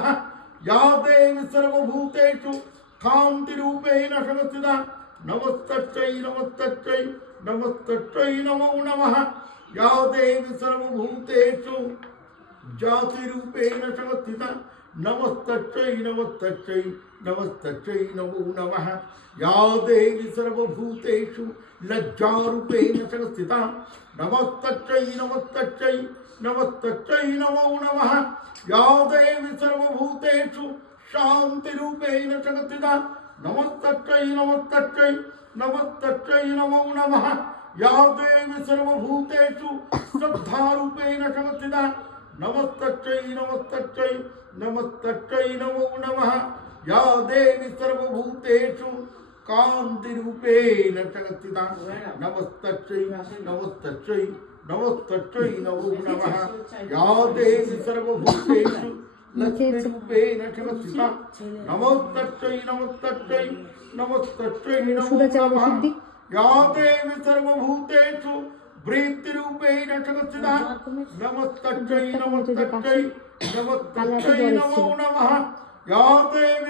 नमः या देवी सर्वभूतेषु कान्तिरूपेण संस्थिता नमस्तस्यै नमस्तस्यै नमस्तस्यै नमो नमः या देवी सर्वभूतेषु जातिरूपेण संस्थिता नमस्तस्यै नमस्तस्यै नमस्तस्यै नमो नमः या देवी सर्वभूतेषु लज्जारूपेण संस्थिता नमस्तस्यै नमस्तस्यै नमस्तस्यै नमो नमः या देवी सर्वभूतेषु शान्तिरूपेण संस्थिता नमस्तस्यै नमस्तस्यै नमस्तस्यै नमो नमः या देवी सर्वभूतेषु श्रद्धारूपेण संस्थिता नमस्तस्यै नमस्तस्यै नमस्तस्यै नमो नमः या देवी सर्वभूतेषु कान्तिरूपेण संस्थिता नमस्तस्यै नमस्तस्यै नमस्तस्यै नमो नमः या देवी सर्वभूतेषु लक्ष्मीरूपेण संस्थिता नमस्तस्यै नमस्तस्यै नमस्तस्यै नमो नमः या देवी सर्वभूतेषु वृत्तिरूपेण संस्थिता नमस्तस्यै नमस्तस्यै नमस्तस्यै नमो नमः या देवी